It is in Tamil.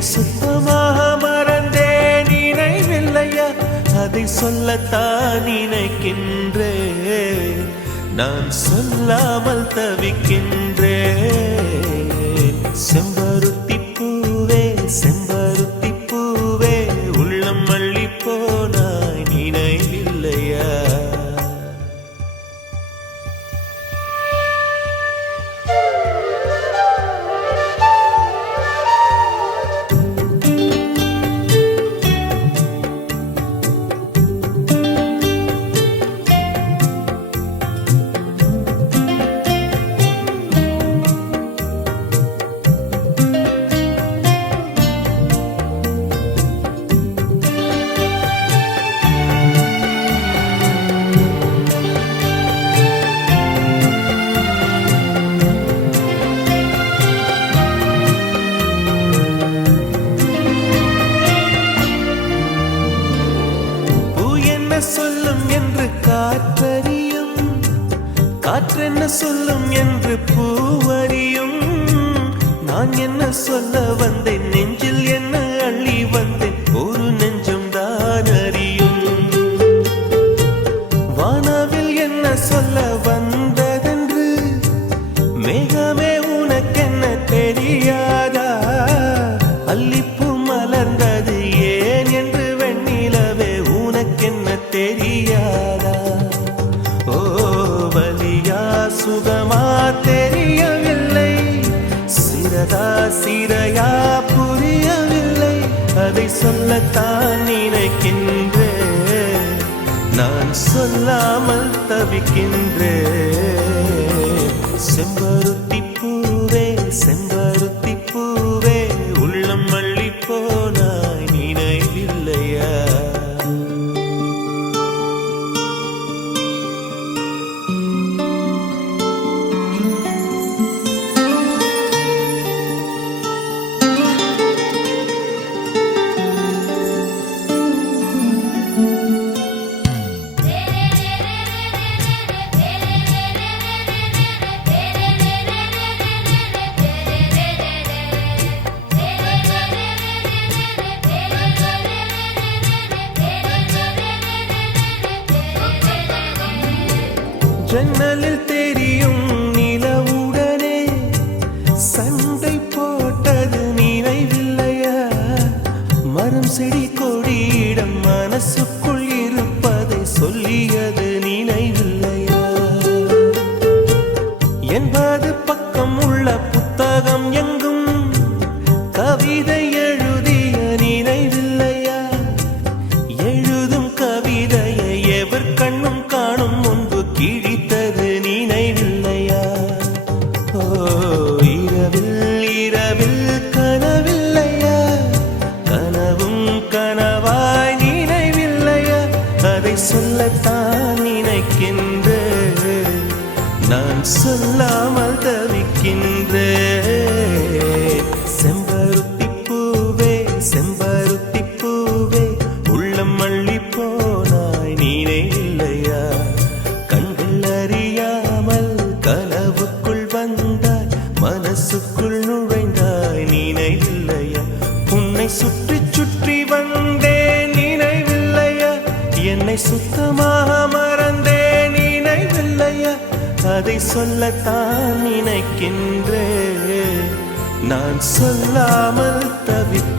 உன்னை சுத்தமாக மறந்தேன் நினைவில்லையா? அதை சொல்லத்தான் நினைக்கின்றேன், நான் சொல்லாமல் தவிக்கின்றேன். செம்பருத்தி பூவே செம்பருத்தி பூவே உள்ளம் மல்லி போனாய் நினைவில்லையா? சொல்லும் என்று காற்றறியும், காற்றென்ன சொல்லும் என்று பூவறியும். நான் என்ன சொல்ல வந்தேன், நெஞ்சில் என்ன அள்ளி வந்தேன், ஒரு நெஞ்சம் தான் அறியும். வானவில் என்ன சொல்ல வந்ததென்று மேகமே உனக்கென்ன தெரியாதா? அல்லிப்பூ மலர்ந்தது ஏன் என்று வெண்ணிலவே உனக்கென்ன தெரியாதா? ஓ வலியா சுகமா தெரியவில்லை, சிறதா சிறையா புரியவில்லை. அதை சொல்லத்தான் நினைக்கின்றேன், நான் சொல்லாமல் தவிக்கின்றேன். செம்பருத்தி பூவே செம்பருத்தி பூவே உள்ளம் மல்லி போனாய் நினைவில்லையா? ஜன்னலில் தெரியும் நிலவுடனே சண்டை போட்டது நினைவில்லையா? மரம் செடி கொடியிடம் மனசுக்குள் இருப்பதை சொல்லியது நினைவில்லையா? 80 பக்கம் உள்ள புத்தகம் எங்கும் கவிதை எழுதிய நினைவில்லையா? எழுதும் கவிதையை எவர் கண்ணும் காணும் முன்பு கிழித்தது நினைவில்லையா? ஓ இரவில் இரவில் கனவில்லையா? கனவும் கனவாய் நினைவில்லையா? அதை சொல்லத்தான் நினைக்கின்றேன், நான் சொல்லாமல் தவிக்கின்றேன். செம்பருத்தி பூவே செம்பருத்தி பூவே உள்ளம் மல்லி போனாய் நினைவில்லையா? கண்கள் அறியாமல் கனவுக்குள் வந்தாய், மனசுக்குள் நுழைந்தாய் நினைவில்லையா? உன்னை சுற்றி சுற்றி வந்தேன் நினைவில்லையா? என்னை சுத்தமாக மறந்தேன் நினைவில்லையா? அதை சொல்லத்தான் நினைக்கின்றேன், நான் சொல்லாமல் தவிக்கிறேன்.